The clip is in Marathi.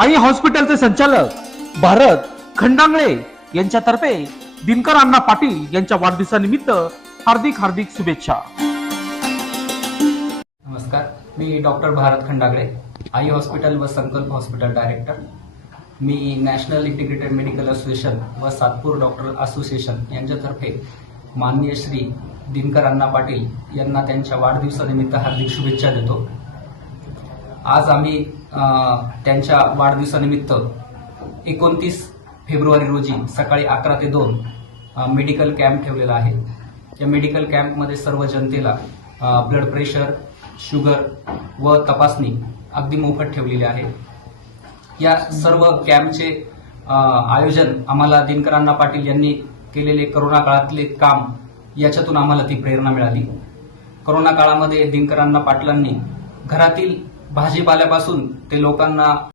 आई हॉस्पिटलचे संचालक भारत खंडांगळे यांच्यातर्फे दिनकर अण्णा पाटील यांच्या वाढदिवसानिमित्त हार्दिक हार्दिक शुभेच्छा। नमस्कार, मी डॉक्टर भारत खंडागळे, आई हॉस्पिटल व संकल्प हॉस्पिटल डायरेक्टर। मी नॅशनल इंटिग्रेटेड मेडिकल असोसिएशन व सातपूर डॉक्टर असोसिएशन यांच्यातर्फे माननीय श्री दिनकर अण्णा पाटील यांना त्यांच्या वाढदिवसानिमित्त हार्दिक शुभेच्छा देतो। आज आम्ही त्यांच्या वाढदिवसानिमित्त 29 फेब्रुवारी रोजी सकाळी 11 ते 2 मेडिकल कॅम्प ठेवलेला आहे। या मेडिकल कॅम्पमध्ये सर्व जनतेला ब्लड प्रेशर, शुगर व तपासणी अगदी मोफत ठेवलेली आहे। या सर्व कॅम्पचे आयोजन आम्हाला दिनकर अण्णा पाटील यांनी केलेले करोना काळातले काम याच्यातून आम्हाला ती प्रेरणा मिळाली। करोना काळामध्ये दिनकर अण्णा पाटलांनी घरातील भाजीपाल्यापासून ते लोकांना